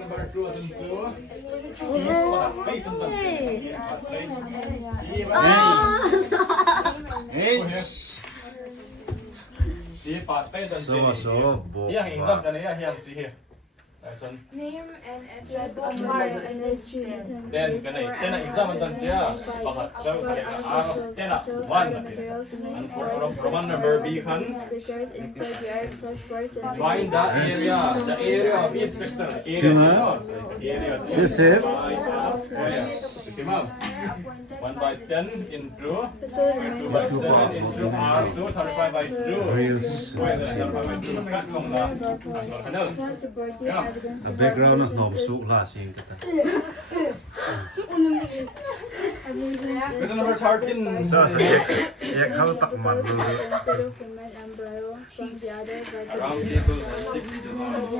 number 2 dan 2. Is pada space dan Di partai dan yang exam dan yang sih. Name and address of file and street. Then kena exam dan dia bakat jauh kali tena one Roman number B kan find the area of each section area Sip. Simam 1 by 10 into 2 by 7 into R2 35 by 2 Reels. A background of no suit lasting. Question number 13. So, ek how tak man. Around table 6.